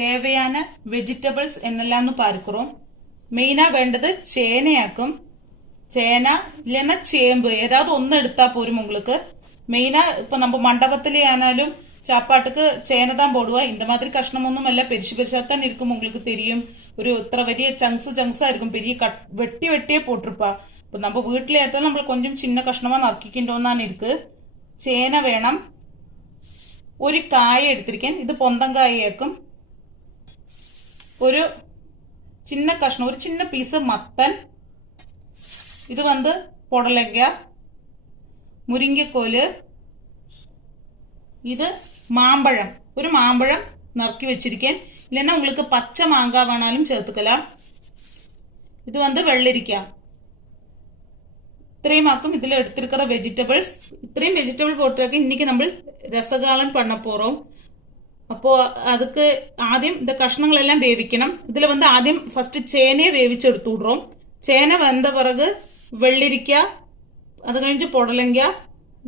தேவையான வெஜிடபிள்ஸ் என்னெல்லாம்னு பார்க்கிறோம். மெயினா வேண்டது சேனையாக்கும். சேന இல்லைன்னா ചേമ്പ് ஏதாவது ஒன்னு எடுத்தா போரும் உங்களுக்கு. மெயினா இப்ப நம்ம மண்டபத்திலே ஆனாலும் சாப்பாட்டுக்கு சேனை தான் போடுவா. இந்த மாதிரி கஷ்ணமொന്നും அல்ல, பெருசு பெருசாத்தான் இருக்கும். உங்களுக்கு தெரியும், ஒரு இത്ര വലിയ ചങ്ക്സാ இருக்கும். பெரிய வெட்டியே போட்டிருப்பா. இப்ப நம்ம வீட்டிலே ஆத்தாலும் நம்ம கொஞ்சம் சின்ன கஷ்ணமா നറുക്കിക്കൊണ്ടോന്നാണ് இருக்கு. ചേന വേണം. ഒരു കായ എടുത്തിരിക്കാൻ, ഇത് പൊന്തങ്കായയാക്കും. ഒരു ചിന്ന കഷ്ണം, ഒരു ചിന്ന പീസ് മത്തൻ. ഇത് വന്ന് പൊടലങ്ക, മുരിങ്ങക്കോല്. ഇത് മാമ്പഴം, ഒരു മാമ്പഴം നറുക്കി വെച്ചിരിക്കാൻ. இல்லைன்னா உங்களுக்கு பச்சை மாங்காய் வேணாலும் சேர்த்துக்கலாம். இது வந்து வெள்ளரிக்க. இത്രയും ஆக்கும் இதுல எடுத்திருக்கிற வெஜிடபிள்ஸ். இത്രയും வெஜிடபிள் போட்டிருக்க இன்னைக்கு நம்ம ரசகாலன் பண்ண போறோம். அப்போ அதுக்கு ஆദ്യം இந்த கஷ்ணங்கள் எல்லாம் வேவிக்கணும். இதுல வந்து ஆദ്യം ஃபர்ஸ்ட் சேனையை வேவிச்செடுத்து விடுறோம். சேனை வந்த பிறகு வெள்ளரிக்க, அது கழிஞ்சு பொடலங்க,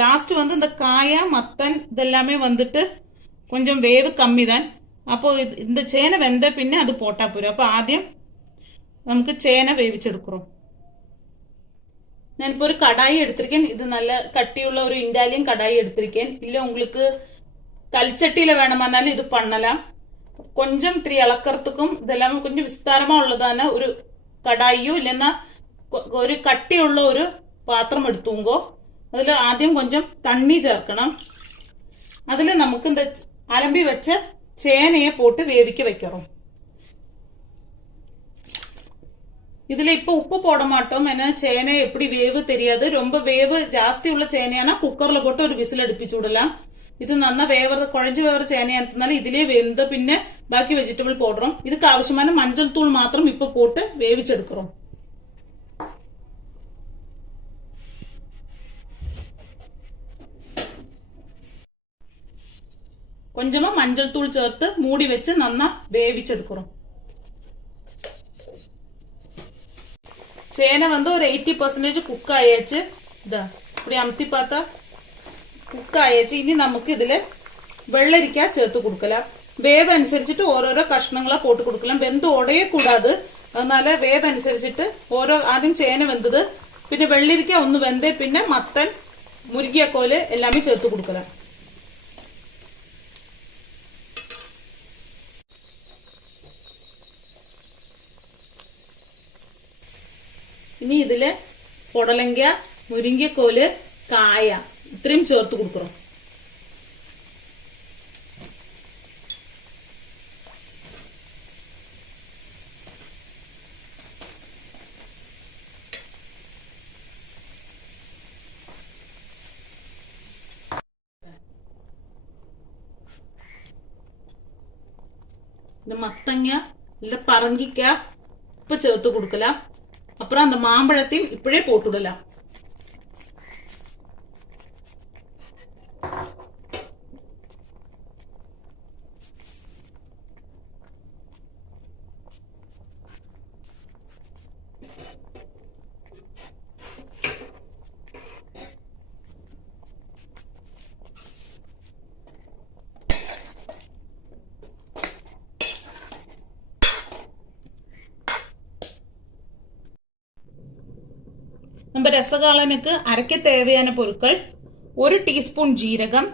லாஸ்ட் வந்து இந்த காய மத்தன் இதெல்லாமே வந்துட்டு கொஞ்சம் வேவு கம்மி தான். அப்போ இந்த சேனை வெந்த பின்ன அது போட்டா போறோம். அப்போ ஆദ്യം നമുക്ക് ചേന വേവിച്ചെടുக்கிறோம். ഞാനിപ്പോ ഒരു കടായി എടുത്തിരിക്കேன். ഇത് നല്ല കട്ടിയുള്ള ഒരു ഇറ്റാലിയൻ കടായി എടുത്തിരിக்கேன். இல்ல உங்களுக்கு கல்ச்சட்டியில வேணுமானாலும் இது பண்ணலாம். கொஞ்சம் திரி இளக்கறதுக்கும் இதெல்லாம் கொஞ்சம் விஸ்தாரமா உள்ளதான ஒரு കടായിയോ இல்லைன்னா ഒരു കട്ടിയുള്ള ഒരു പാത്രം എടുത്തുങ്കോ. അതിൽ ആദ്യം കൊഞ്ചം തണ്ണി ചേർക്കണം. അതിൽ നമുക്ക് இந்த അലമ്പി വെച്ച ചേനയെ போட்டு வேவிக்க வைக்கிறோம். இதுல இப்ப உப்பு போட மாட்டோம். ஏன்னா சேனை எப்படி வேவு தெரியாது. ரொம்ப வேவு ஜாஸ்தி உள்ள சேனையானா குக்கர்ல போட்டு ஒரு விசில் അടുപ്പിച്ചു விடலாம். ഇത് നന്നാ കുഴഞ്ഞു വേവറ ചേനയാണെന്നാലും ഇതിലേ വെന്ത പിന്നെ ബാക്കി വെജിറ്റബിൾ പോടുறோம். இதுக்கு ആവശ്യமான മഞ്ഞൾ തൂൾ മാത്രം ഇപ്പൊ போட்டு വേവിച്ചെടുக்கிறோம். கொஞ்சமா மஞ்சள் தூள் சேர்த்து மூடி வச்சு நன்னா வேவிச்செடுக்கிறோம். ചേന வந்து ஒரு 80% കുക്ക് ആയേച്ച്. ഇതാ இப்படி അമത്തി பார்த்தா കുക്ക് ആയേച്ച്. ഇനി നമുക്ക് ഇതില് വെള്ളരിക്ക ചേർത്ത് കൊടുக்கலாம். വേവ് അനുസരിച്ചിട്ട് ഓരോരോ കഷ്ണങ്ങളെ പോട്ട് കൊടുക്കണം. വെന്ത് ഉടയെ കൂടാതെ, அதனால വേവ് അനുസരിച്ചിട്ട് ഓരോ ആദ്യം ചേന വെന്തത്, പിന്നെ വെള്ളരിക്ക ഒന്ന് വെന്തേ പിന്നെ മത്തൻ, മുരിങ്ങക്കോല് എല്ലാമേ ചേർത്ത് കൊടുക്കണം. ഇനി ഇതില് പൊടലങ്ക, മുരിങ്ങക്കോല്, കായ ഇത്രയും ചേർത്ത് കൊടുക്കണം. இந்த மத்தங்க இல்ல பரங்கிக்க இப்ப சேர்த்து கொடுக்கலாம். அப்புறம் அந்த மாம்பழத்தையும் இப்படியே போட்டுடலாம். நம்ம ரசகாலனுக்கு அரைக்க தேவையான பொருட்கள்: 1 டீஸ்பூன் ஜீரகம்,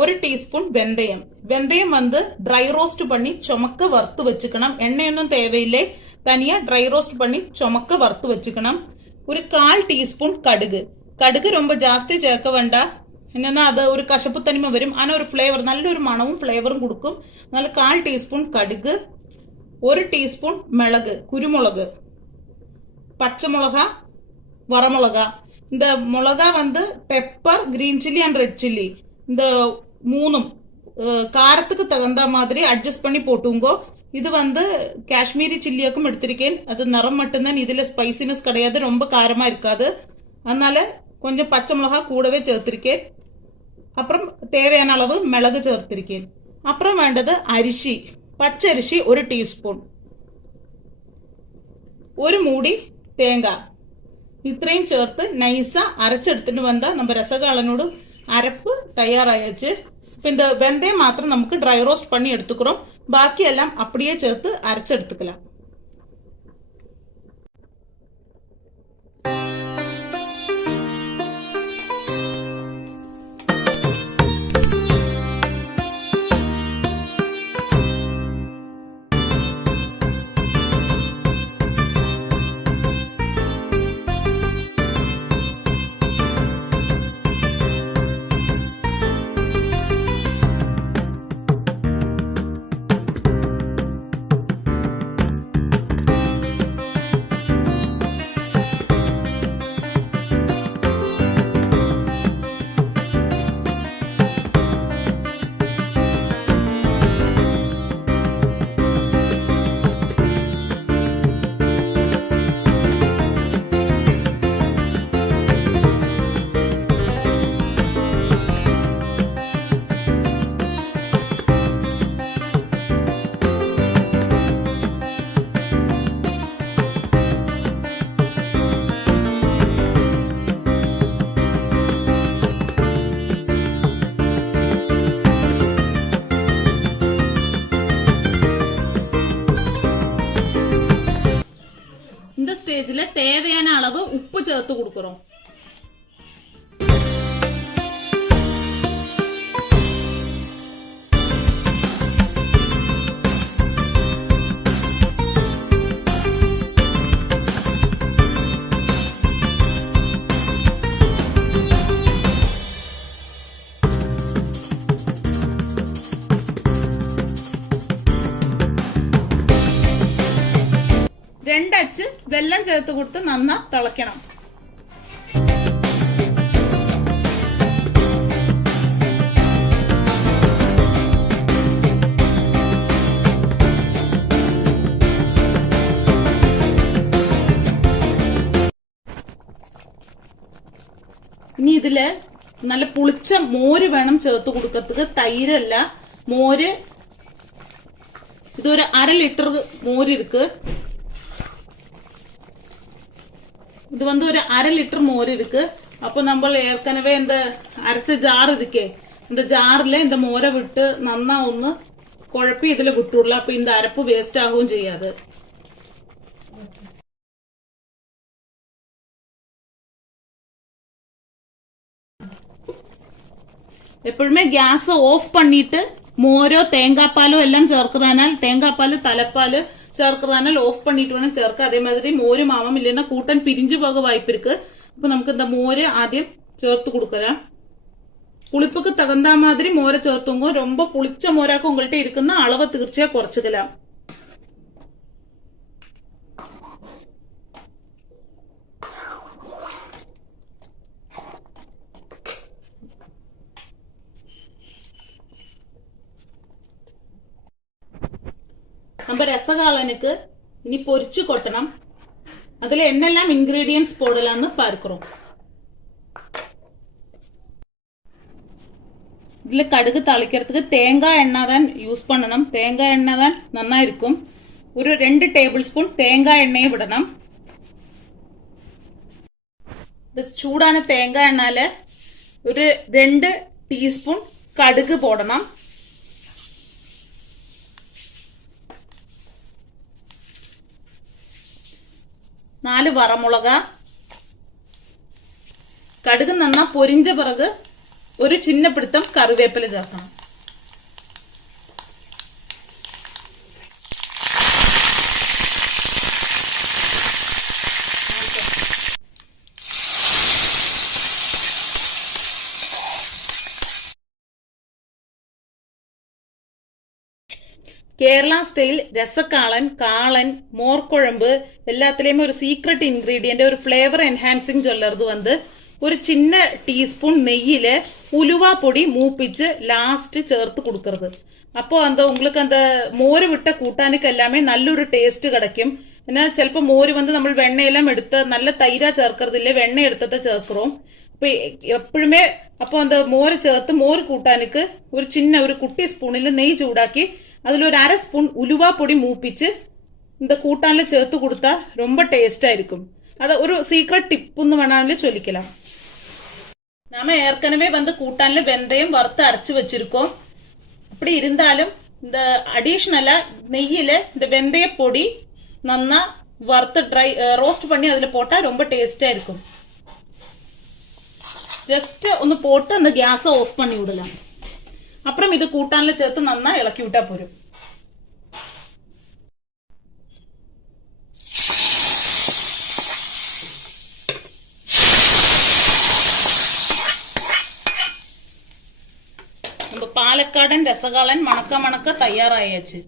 1 டீஸ்பூன் வெந்தயம். வெந்தயம் வந்து ட்ரை ரோஸ்ட் பண்ணி ചുമக்க வறுத்து வச்சுக்கணும். எண்ணெയൊന്നും தேவையில்லை, தனியா ட்ரை ரோஸ்ட் பண்ணி ചുമக்க வறுத்து வச்சுக்கணும். ஒரு 1/4 டீஸ்பூன் கடுகு. கடுகு ரொம்ப ஜாஸ்தி சேர்க்க வேண்டாம். என்னன்னா அது ஒரு கசப்பு தனிமை வரும். ஆனா ஒரு ஃபிளேவர், நல்ல ஒரு மணமும் ஃபிளேவரும் கொடுக்கும். அதனால 1/4 டீஸ்பூன் கடுகு, 1 டீஸ்பூன் மிளகு, குருமுளகு, பச்சை மிளகா, வரமிளகா. இந்த மிளகா வந்து pepper, green chilli and red chilli, இந்த மூணும் காரத்துக்கு தகுந்த மாதிரி அட்ஜஸ்ட் பண்ணி போட்டுங்கோ. இது வந்து காஷ்மீரி சில்லியாக்கும் எடுத்திருக்கேன். அது நிறம் மட்டும்தான், இதுல ஸ்பைசினஸ் கிடையாது, ரொம்ப காரமா இருக்காது. அதனால கொஞ்சம் பச்சை மிளகா கூடவே சேர்த்திருக்கேன். அப்புறம் தேவையான அளவு மிளகு சேர்த்திருக்கேன். அப்புறம் வேண்டது அரிசி, பச்சை அரிசி 1 டீஸ்பூன், ஒரு மூடி தேங்காய். ഇത്രയും ചേർത്ത് നൈസാ അരച്ചെടുത്തിട്ട് വന്ന நம்ம ரசகாலனோட அரைப்பு தயாராயாச்சு. இப்போ இந்த வெந்தயம் மாத்திரம் நமக்கு ட்ரை ரோஸ்ட் பண்ணி எடுத்துக்கிறோம். பாக்கியெல்லாம் அப்படியே சேர்த்து அரைச்செடுத்துக்கலாம். இந்த ஸ்டேஜ்ல தேவையான அளவு உப்பு சேர்த்து கொடுக்கிறோம். രണ്ടച്ച് വെള്ളം ചേർത്ത് കൊടുത്ത് നന്നാ തിളയ്ക്കണം. ഇനി ഇതില് നല്ല പുളിച്ച മോര് വേണം ചേർത്ത് കൊടുക്കത്തത്. തൈരല്ല, മോര്. ഇതൊരു 1/2 ലിറ്റർ മോര് ഇருக்கு. இது வந்து ஒரு 1/2 லிட்டர் மோர் இருக்கு. அப்போ நம்ம ஏற்கனவே இந்த அரைச்ச ஜார் இருக்கே, இந்த ஜார்ல இந்த மோரை விட்டு நன்னா ഒന്ന് குழப்பி இதுல விட்டுடலாம். அப்ப இந்த அரைப்பு வேஸ்ட் ஆகவும் செய்யாது. എപ്പോഴുമേ ഗ്യാസ് ഓഫ് பண்ணிட்டு മോരോ തേങ്ങാപ്പാലോ എല്ലാം ചേർക്കുന്നതിനാൽ തേങ്ങാപ്പാല് തലപ്പാല് ചേർക്കുന്നതിനാൽ ഓഫ് பண்ணிட்டு വേണം ചേർക്കുക. അതേ மாதிரி മോര് മാമം இல்லைன்னா കൂട്ടൻ പിരിஞ்சു പോക வாய்ப்பு இருக்கு. அப்ப நமக்கு இந்த மோര് ആദ്യം ചേർത്ത് കൊടുக்கலாம். പുളിப்புக்கு தகுந்த மாதிரி மோரை சேர்த்துங்க. ரொம்ப புளிச்ச மோராக்கு உங்கள்கிட்ட இருக்குன்னா அளவை തീർച്ചയാ കുറച്ചുக்கலாம். நம்ம ரசகாலனுக்கு இனி பொரிச்சு கொட்டணும். அதுல என்னெல்லாம் இன்கிரீடியன்ட்ஸ் போடலாம்னு பார்க்கிறோம். இதுல கடுகு தாளிக்கிறதுக்கு தேங்காய் எண்ணெய் தான் யூஸ் பண்ணணும். தேங்காய் எண்ணெய் தான் நன்னா இருக்கும். ஒரு 2 டேபிள் ஸ்பூன் தேங்காய் எண்ணெயை விடணும். இது சூடான தேங்காய் எண்ணெயில ஒரு 2 டீஸ்பூன் கடுகு போடணும். 4 வரமிளகா. കടുക് നന്നാ പൊരിഞ്ഞ പിറക് ഒരു ചിന്ന പിടുത്തം കറിവേപ്പില ചേർക്കണം. കേരള സ്റ്റൈൽ രസക്കാളൻ, കാളൻ, മോർക്കുഴമ്പ് எல்லாத்துலயுமே ஒரு சீக்ரெட் இன்கிரீடியன்ட், ஒரு ஃபிளேவர் என்ஹான்சிங் சொல்றது வந்து ஒரு சின்ன டீஸ்பூன் நெய்யில உலுவா பொடி மூப்பிச்சு லாஸ்ட் சேர்த்து கொடுக்கறது. அப்போ அந்த உங்களுக்கு அந்த மோര് விட்ட கூட்டானுக்கு எல்லாமே நல்லொரு டேஸ்ட் கிடைக்கும். ஏன்னா சிலப்போ மோര് வந்து நம்ம வெண்ணெயெல்லாம் எடுத்து நல்ல தயிரா சேர்க்கறது இல்லை, வெண்ணெய் எடுத்ததை சேர்க்கிறோம். இப்ப எப்பவுமே அப்போ அந்த மோര് ചേർത്ത് மோര് கூட்டானுக்கு ஒரு சின்ன ஒரு குட்டி ஸ்பூனில் நெய் சூடாக்கி அதுல ஒரு 1/2 ஸ்பூன் உலுவா பொடி மூப்பிச்சு இந்த கூட்டான்ல சேர்த்து கொடுத்தா ரொம்ப டேஸ்டா இருக்கும். அத ஒரு சீக்ரெட் டிப்னு வேணாலும் சொல்லிக்கலாம். நாம ஏற்கனவே வந்து கூட்டான்ல வெந்தயம் வறுத்து அரைச்சு வச்சிருக்கோம். அப்படி இருந்தாலும் இந்த அடிஷனலா நெய்யில இந்த வெந்தய பொடி நன்னா வறுத்து ரோஸ்ட் பண்ணி அதுல போட்டா ரொம்ப டேஸ்டா இருக்கும். ജസ്റ്റ് ഒന്ന് പോട്ട് ഒന്ന് ഗ്യാസ് ഓഫ് പണി വിടലാം. അപ്പുറം ഇത് കൂട്ടാനിൽ ചേർത്ത് നന്നായി ഇളക്കി വിട്ടാ പോരും. நம்ம പാലക്കാടൻ രസകാളൻ മണക്ക തയ്യാറായാச்சு.